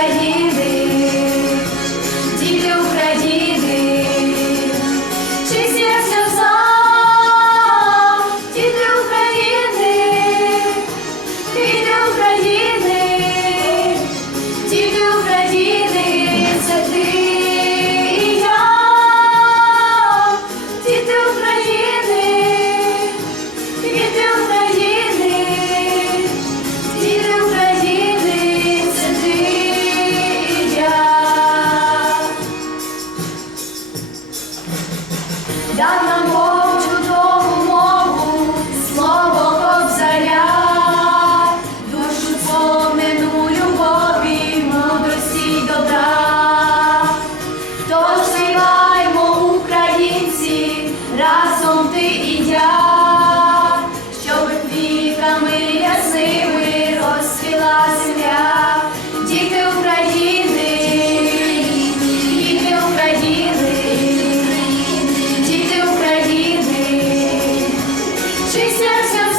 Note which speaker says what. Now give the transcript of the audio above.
Speaker 1: Brasil. dá namoro. Jesus.